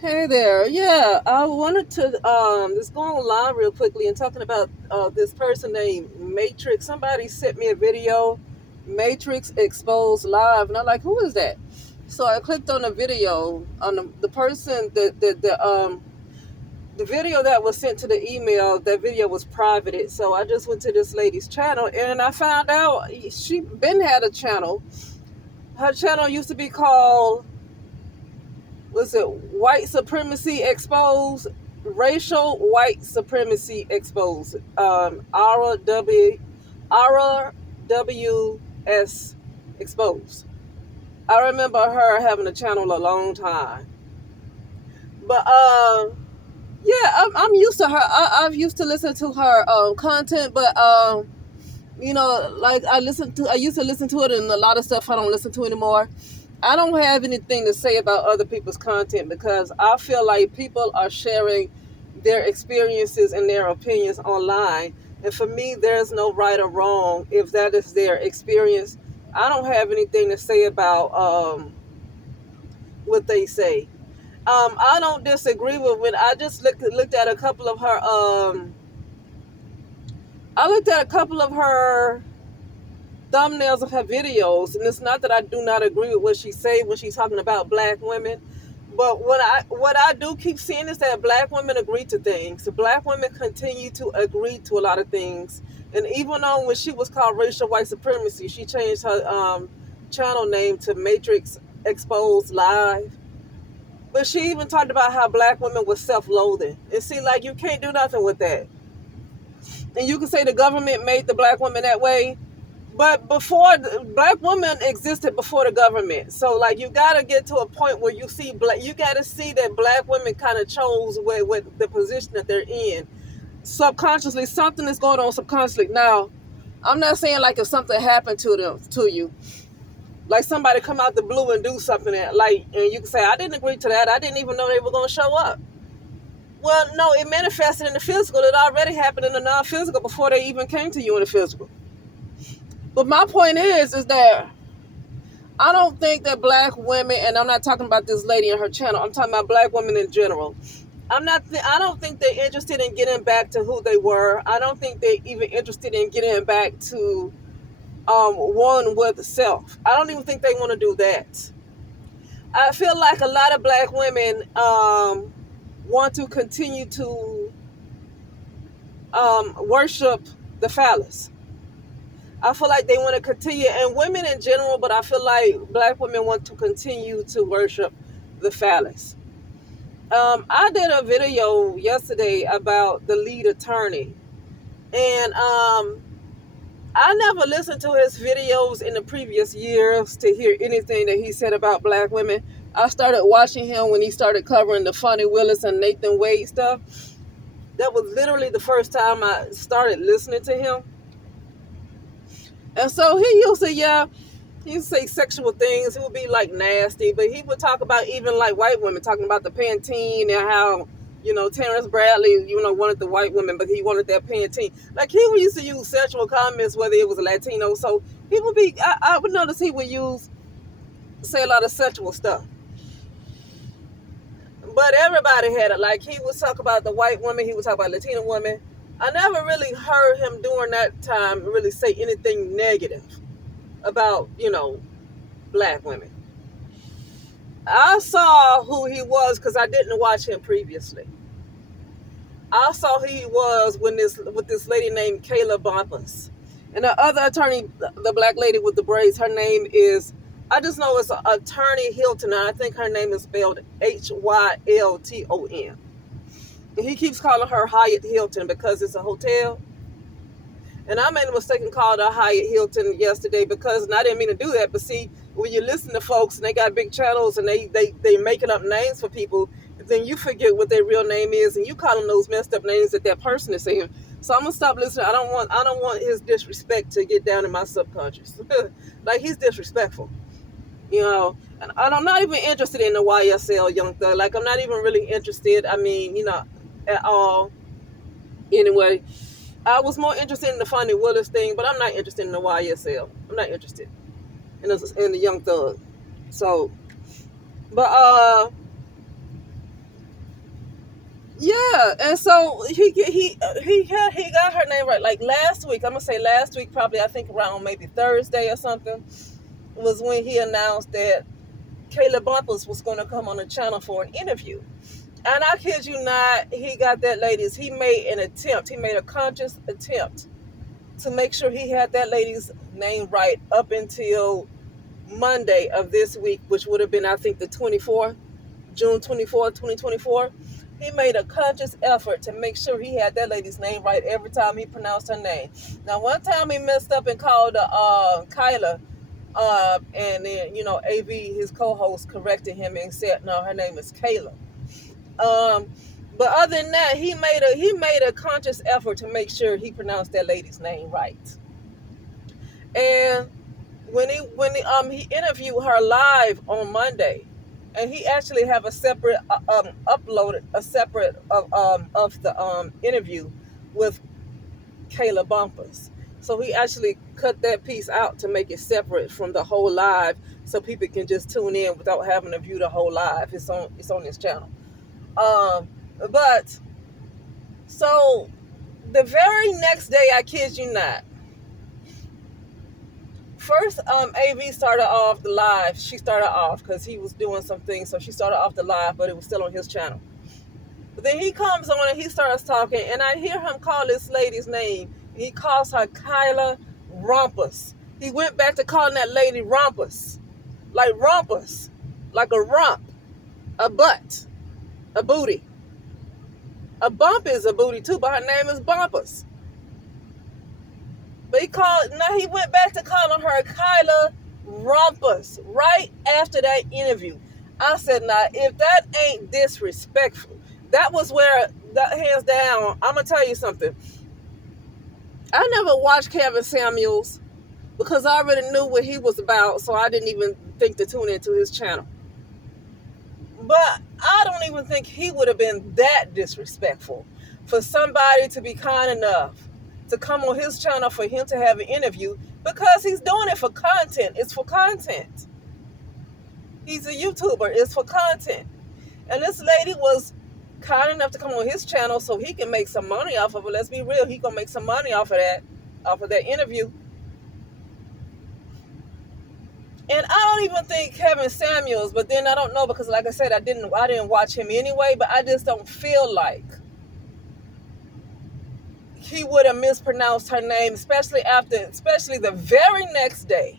Hey there. Yeah, I wanted to just go online real quickly and talking about this person named Matrix. Somebody sent me a video, Matrix Exposed Live, and I'm like, who is that? So I clicked on the video on the person the video that was sent to the email. That video was privated, so I just went to this lady's channel and I found out she been had a channel. Her channel used to be called, was it White Supremacy Exposed? Racial White Supremacy Exposed. RWS Exposed. I remember her having a channel a long time. But yeah, I'm used to her. I've used to listen to her content, but like I used to listen to it, and a lot of stuff I don't listen to anymore. I don't have anything to say about other people's content because I feel like people are sharing their experiences and their opinions online. And for me, there's no right or wrong if that is their experience. I don't have anything to say about what they say. I don't disagree with when I just looked at a couple of her. I looked at a couple of her thumbnails of her videos, and it's not that I do not agree with what she say when she's talking about black women, but what I do keep seeing is that black women agree to things. Black women continue to agree to a lot of things, and even on when she was called racial white supremacy, she changed her channel name to Matrix Exposed Live. But she even talked about how black women were self-loathing, and see, like, you can't do nothing with that. And you can say the government made the black woman that way, but before, black women existed before the government. So like, you got to get to a point where you see black, you got to see that black women kind of chose with the position that they're in subconsciously. Something is going on subconsciously. Now, I'm not saying like if something happened to you, like somebody come out the blue and do something that, like, and you can say, I didn't agree to that, I didn't even know they were going to show up. Well, no, it manifested in the physical. It already happened in the non-physical before they even came to you in the physical. But my point is that I don't think that black women, and I'm not talking about this lady and her channel, I'm talking about black women in general. I don't think they're interested in getting back to who they were. I don't think they're even interested in getting back to one with self. I don't even think they want to do that. I feel like a lot of black women want to continue to worship the phallus. I feel like they want to continue, and women in general, but I feel like black women want to continue to worship the phallus. I did a video yesterday about the lead attorney, and I never listened to his videos in the previous years to hear anything that he said about black women. I started watching him when he started covering the Fonnie Willis and Nathan Wade stuff. That was literally the first time I started listening to him. And so he used to, yeah, he would say sexual things. It would be like nasty, but he would talk about even like white women, talking about the Pantene and how, Terrence Bradley, wanted the white women, but he wanted that Pantene. Like, he would used to use sexual comments, whether it was a Latino. So he would be, I would notice he would say a lot of sexual stuff. But everybody had it. Like, he would talk about the white woman, he would talk about Latino women. I never really heard him during that time really say anything negative about, black women. I saw who he was because I didn't watch him previously. I saw who he was with this lady named Kayla Bumpus. And the other attorney, the black lady with the braids, her name is, I just know it's Attorney Hilton, and I think her name is spelled Hylton. And he keeps calling her Hyatt Hilton because it's a hotel. And I made a mistake and called her Hyatt Hilton yesterday because, and I didn't mean to do that, but see, when you listen to folks and they got big channels and they making up names for people, then you forget what their real name is and you call them those messed up names that person is saying. So I'm gonna stop listening. I don't want his disrespect to get down in my subconscious. Like, he's disrespectful, And I'm not even interested in the YSL Young Thug. Like, I'm not even really interested. I mean, at all. Anyway, I was more interested in the Fonnie Willis thing, but I'm not interested in the YSL. I'm not interested in the Young Thug. So, but Yeah, and so he got her name right. Like last week, I'm gonna say last week, probably I think around maybe Thursday or something, was when he announced that Kayla Bumpers was going to come on the channel for an interview. And I kid you not, he got that lady's. He made an attempt. He made a conscious attempt to make sure he had that lady's name right up until Monday of this week, which would have been, I think, the 24th, June 24th, 2024. He made a conscious effort to make sure he had that lady's name right every time he pronounced her name. Now, one time he messed up and called Kyla, and then, AV, his co-host, corrected him and said, no, her name is Kayla. But other than that, he made a conscious effort to make sure he pronounced that lady's name right. And when he interviewed her live on Monday, and he actually have a separate uploaded a separate of the interview with Kayla Bumpers. So he actually cut that piece out to make it separate from the whole live, so people can just tune in without having to view the whole live. It's on his channel. But so the very next day, I kid you not, first AV started off the live. She started off because he was doing some things, so she started off the live, but it was still on his channel. But then he comes on and he starts talking, and I hear him call this lady's name. He calls her Kyla Rumpus. He went back to calling that lady Rumpus, like rumpus, like a rump, a butt, a booty. A bump is a booty too, but her name is Bumpers. But he went back to calling her Kyla Rumpus right after that interview. I said, now, if that ain't disrespectful, that was where, that hands down, I'm going to tell you something. I never watched Kevin Samuels because I already knew what he was about, so I didn't even think to tune into his channel. But I don't even think he would have been that disrespectful for somebody to be kind enough to come on his channel for him to have an interview, because he's doing it for content. It's for content. He's a YouTuber. It's for content. And this lady was kind enough to come on his channel so he can make some money off of it. Let's be real. He gonna make some money off of that interview. And I don't even think Kevin Samuels, but then I don't know, because like I said, I didn't watch him anyway, but I just don't feel like he would have mispronounced her name, especially the very next day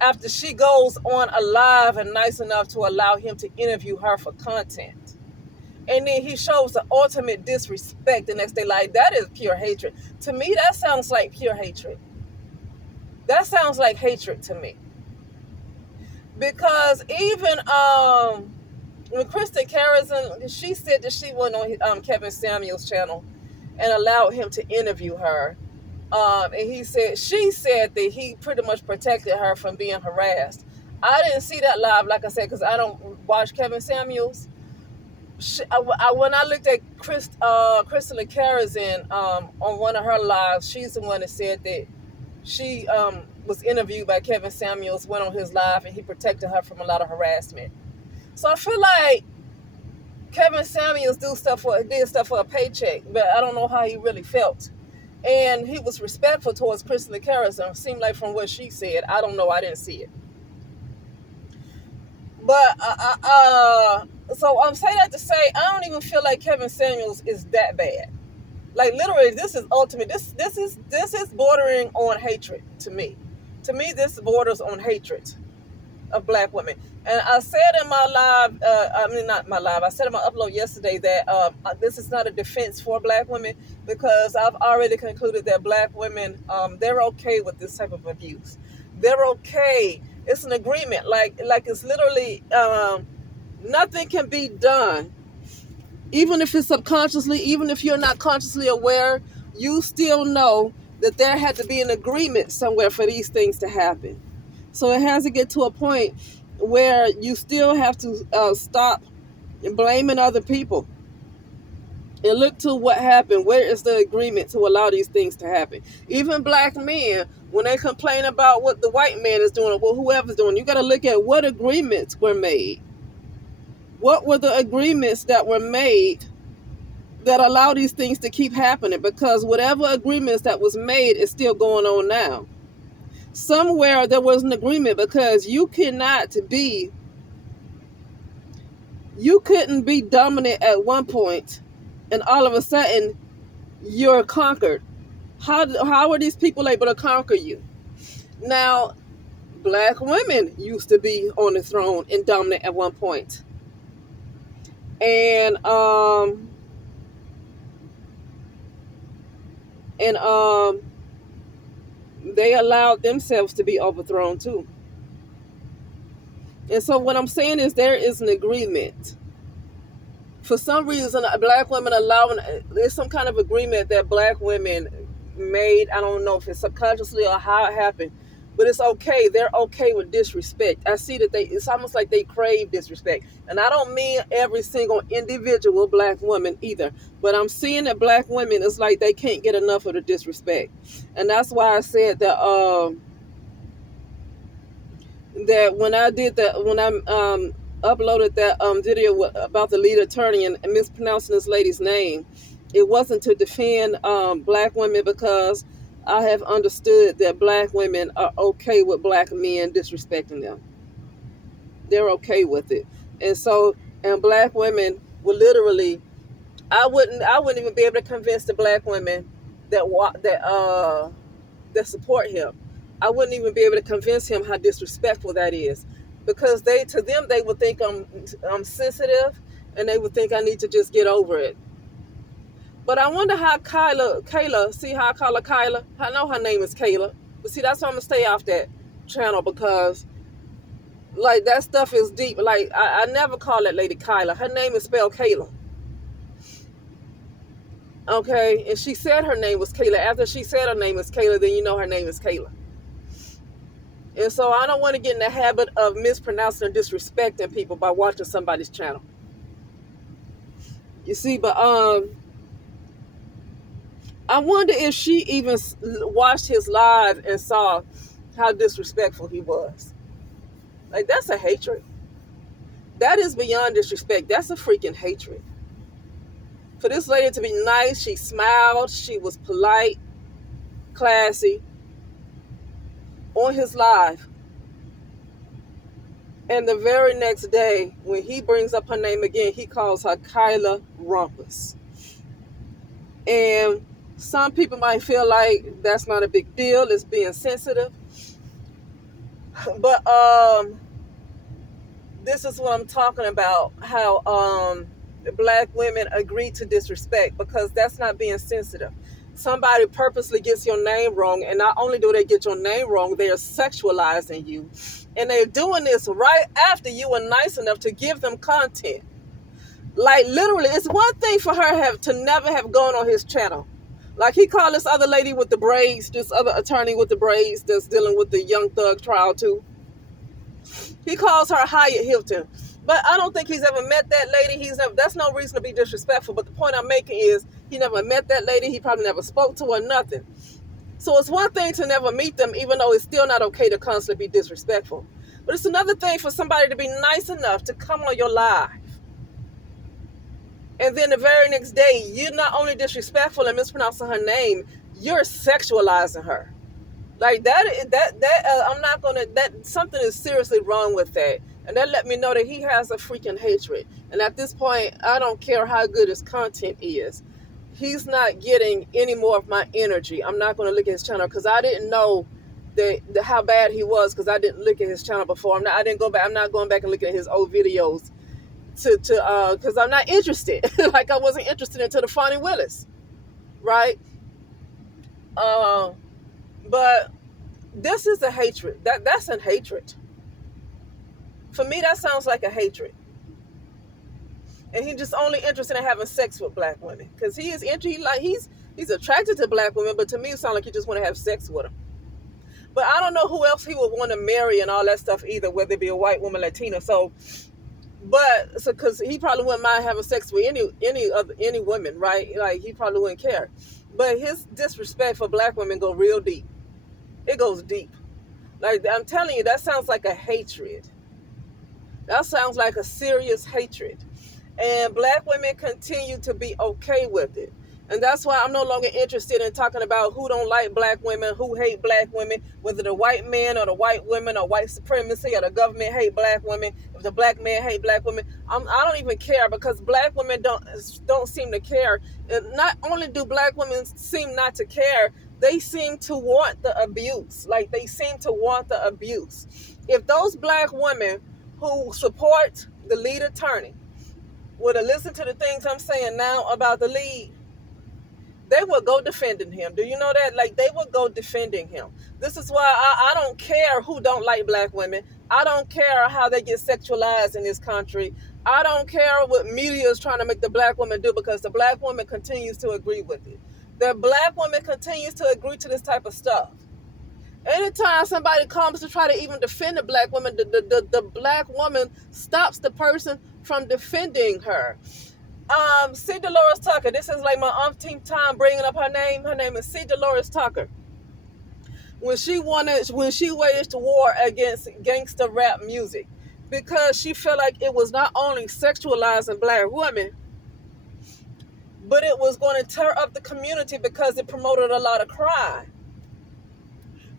after she goes on a live and nice enough to allow him to interview her for content. And then he shows the ultimate disrespect the next day. Like, that is pure hatred. To me, that sounds like pure hatred. That sounds like hatred to me. Because even when Kristen Carrison, she said that she went on Kevin Samuels' channel and allowed him to interview her. And she said that he pretty much protected her from being harassed. I didn't see that live, like I said, because I don't watch Kevin Samuels. When I looked at Kristen Carrison on one of her lives, she's the one that said that she was interviewed by Kevin Samuels, went on his live, and he protected her from a lot of harassment. So I feel like Kevin Samuels did stuff for a paycheck, but I don't know how he really felt. And he was respectful towards Kristen Carrison. Seemed like from what she said. I don't know. I didn't see it. But so I'm saying that to say I don't even feel like Kevin Samuels is that bad. Like, literally, this is ultimate. This is bordering on hatred to me. To me, this borders on hatred of Black women. And I said in my live, not my live, I said in my upload yesterday that this is not a defense for Black women, because I've already concluded that Black women, they're okay with this type of abuse. They're okay. It's an agreement. Like it's literally nothing can be done. Even if it's subconsciously, even if you're not consciously aware, you still know that there had to be an agreement somewhere for these things to happen. So it has to get to a point where you still have to stop blaming other people and look to what happened. Where is the agreement to allow these things to happen? Even Black men, when they complain about what the white man is doing or whoever's doing, you got to look at what agreements were made. What were the agreements that were made that allow these things to keep happening, because whatever agreements that was made is still going on now. Somewhere there was an agreement, because you couldn't be dominant at one point and all of a sudden you're conquered. How are these people able to conquer you? Now, black women used to be on the throne and dominant at one point. And they allowed themselves to be overthrown too. And so what I'm saying is there is an agreement. For some reason, black women there's some kind of agreement that black women made. I don't know if it's subconsciously or how it happened, but it's okay. They're okay with disrespect. I see that it's almost like they crave disrespect. And I don't mean every single individual black woman either, but I'm seeing that black women, it's like they can't get enough of the disrespect. And that's why I said that, that when I uploaded that video about the lead attorney and mispronouncing this lady's name, it wasn't to defend black women, because I have understood that black women are okay with black men disrespecting them. They're okay with it. And black women will literally, I wouldn't even be able to convince the black women that support him. I wouldn't even be able to convince him how disrespectful that is, because to them they would think I'm sensitive, and they would think I need to just get over it. But I wonder how Kayla, see how I call her Kyla? I know her name is Kayla, but see, that's why I'm gonna stay off that channel, because like that stuff is deep. Like I never call that lady Kyla. Her name is spelled Kayla. Okay, and she said her name was Kayla. After she said her name is Kayla, then you know her name is Kayla. And so I don't want to get in the habit of mispronouncing or disrespecting people by watching somebody's channel. You see, but I wonder if she even watched his live and saw how disrespectful he was. Like, that's a hatred. That is beyond disrespect. That's a freaking hatred. For this lady to be nice, she smiled, she was polite, classy, on his live. And the very next day, when he brings up her name again, he calls her Kyla Rumpus. And some people might feel like that's not a big deal, it's being sensitive. But this is what I'm talking about, how black women agree to disrespect, because that's not being sensitive. Somebody purposely gets your name wrong, and not only do they get your name wrong, they are sexualizing you. And they're doing this right after you were nice enough to give them content. Like, literally, it's one thing for her to never have gone on his channel. Like, he called this other lady with the braids, this other attorney with the braids that's dealing with the Young Thug trial too. He calls her Hyatt Hilton. But I don't think he's ever met that lady. That's no reason to be disrespectful. But the point I'm making is he never met that lady. He probably never spoke to her, nothing. So it's one thing to never meet them, even though it's still not okay to constantly be disrespectful. But it's another thing for somebody to be nice enough to come on your live. And then the very next day, you're not only disrespectful and mispronouncing her name, you're sexualizing her. Like I'm not gonna. Something is seriously wrong with that, and that let me know that he has a freaking hatred. And at this point, I don't care how good his content is. He's not getting any more of my energy. I'm not gonna look at his channel, because I didn't know how bad he was, because I didn't look at his channel before. I didn't go back. I'm not going back and looking at his old videos because I'm not interested. Like, I wasn't interested until the Fonnie Willis, right? But this is a hatred. That's a hatred. For me, that sounds like a hatred. And he's just only interested in having sex with black women, because he's attracted to black women. But to me, it sounds like he just want to have sex with them. But I don't know who else he would want to marry and all that stuff either, whether it be a white woman, Latina. Because he probably wouldn't mind having sex with any woman, right? Like, he probably wouldn't care. But his disrespect for black women go real deep. It goes deep. Like, I'm telling you, that sounds like a hatred. That sounds like a serious hatred. And black women continue to be okay with it. And that's why I'm no longer interested in talking about who don't like black women, who hate black women, whether the white men or the white women or white supremacy or the government hate black women, if the black men hate black women. I don't even care, because black women don't seem to care. And not only do black women seem not to care, they seem to want the abuse. Like, they seem to want the abuse. If those black women who support the lead attorney would have listened to the things I'm saying now about the lead, they would go defending him. Do you know that? Like, they would go defending him. This is why I don't care who don't like black women. I don't care how they get sexualized in this country. I don't care what media is trying to make the black woman do, because the black woman continues to agree with it. The black woman continues to agree to this type of stuff. Anytime somebody comes to try to even defend the black woman, the black woman stops the person from defending her. C. Dolores Tucker. This is like my umpteenth time bringing up her name. Her name is C. Dolores Tucker. When she waged war against gangster rap music, because she felt like it was not only sexualizing black women, but it was going to tear up the community because it promoted a lot of crime.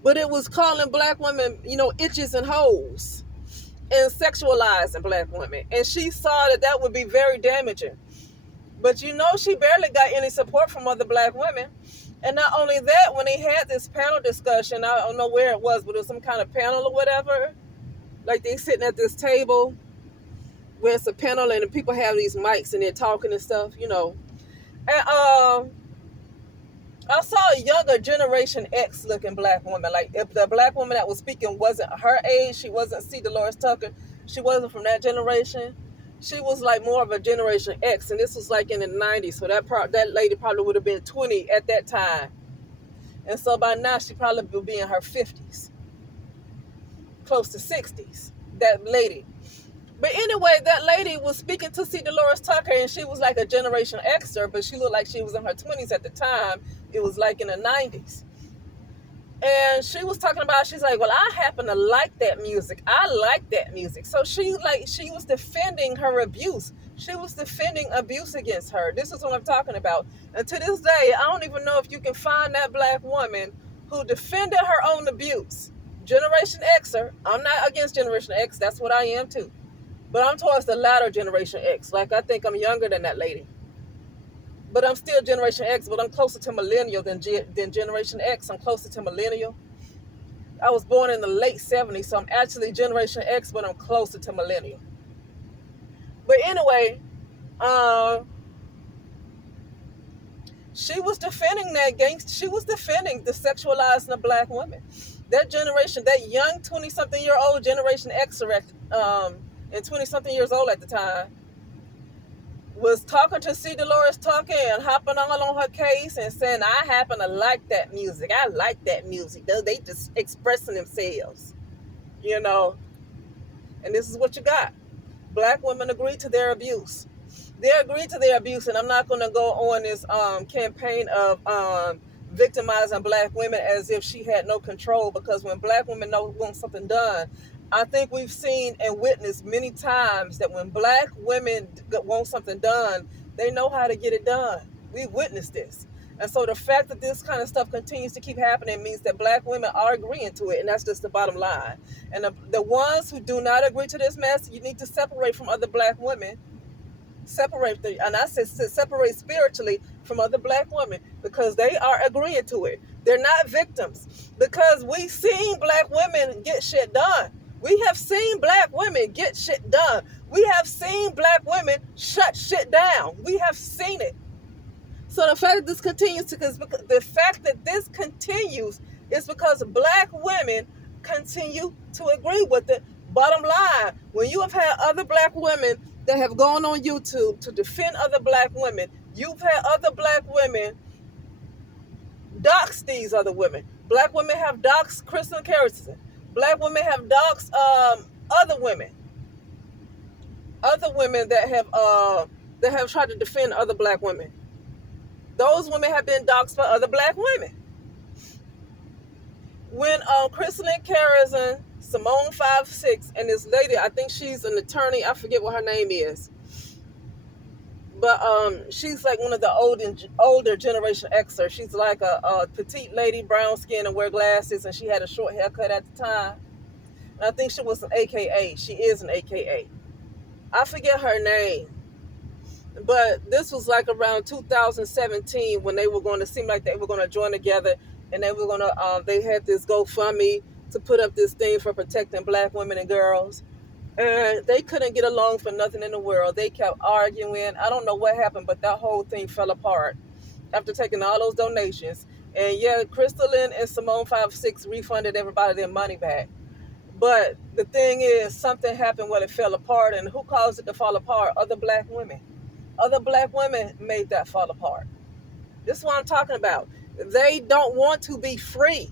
But it was calling black women, itches and hoes, and sexualizing black women. And she saw that would be very damaging. But she barely got any support from other black women. And not only that, when they had this panel discussion, I don't know where it was, but it was some kind of panel or whatever. Like, they sitting at this table where it's a panel and the people have these mics and they're talking and stuff, And I saw a younger Generation X looking black woman. Like, if the black woman that was speaking wasn't her age, she wasn't C. Dolores Tucker, she wasn't from that generation. She was like more of a Generation X, and this was like in the 90s. So that lady probably would have been 20 at that time. And so by now, she probably would be in her 50s, close to 60s, that lady. But anyway, that lady was speaking to C. Dolores Tucker, and she was like a Generation Xer, but she looked like she was in her 20s at the time. It was like in the 90s. And she was talking about, she's like, well, I happen to like that music. I like that music. So she was defending her abuse. She was defending abuse against her. This is what I'm talking about. And to this day, I don't even know if you can find that black woman who defended her own abuse. Generation Xer. I'm not against Generation X. That's what I am too. But I'm towards the latter Generation X. Like, I think I'm younger than that lady. But I'm still Generation X, but I'm closer to millennial than Generation X. I'm closer to millennial. I was born in the late 70s, so I'm actually Generation X, but I'm closer to millennial. But anyway, she was defending that gangster. She was defending the sexualizing of black women. That generation, that young 20-something-year-old Generation X, and 20-something years old at the time, was talking to C. Dolores Tucker and hopping all on her case and saying, I happen to like that music. I like that music. They just expressing themselves, And this is what you got. Black women agree to their abuse. They agree to their abuse, and I'm not going to go on this campaign of victimizing black women as if she had no control, because when black women want something done, I think we've seen and witnessed many times that when black women want something done, they know how to get it done. We've witnessed this. And so the fact that this kind of stuff continues to keep happening means that black women are agreeing to it, and that's just the bottom line. And the ones who do not agree to this mess, you need to separate from other black women. Separate them, and I said separate spiritually from other black women, because they are agreeing to it. They're not victims, because we've seen black women get shit done. We have seen black women get shit done. We have seen black women shut shit down. We have seen it. So the fact that this continues is because black women continue to agree with it. Bottom line, when you have had other black women that have gone on YouTube to defend other black women, you've had other black women dox these other women. Black women have doxed Kristen Carrington. Black women have doxed other women that have tried to defend other black women. Those women have been doxed by other black women. When Kristen Carrington, Simone 5'6", and this lady, I think she's an attorney, I forget what her name is. But she's like one of the older generation Xer. She's like a petite lady, brown skin, and wear glasses, and she had a short haircut at the time. And I think she was an AKA. She is an AKA. I forget her name, but this was like around 2017 when they were going to seem like they were going to join together, and they were going to they had this GoFundMe to put up this thing for protecting black women and girls, and they couldn't get along for nothing in the world. They kept arguing. I don't know what happened, but that whole thing fell apart after taking all those donations. And yeah, Crystalline and Simone 5 6 refunded everybody their money back. But the thing is, something happened when it fell apart, and who caused it to fall apart? Other black women. Other black women made that fall apart. This is what I'm talking about. They don't want to be free.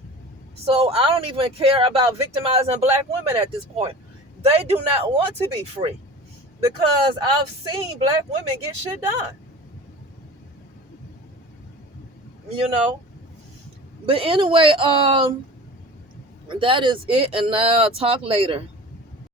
So I don't even care about victimizing black women at this point. They do not want to be free because I've seen black women get shit done. You know? But anyway, that is it, and now I'll talk later.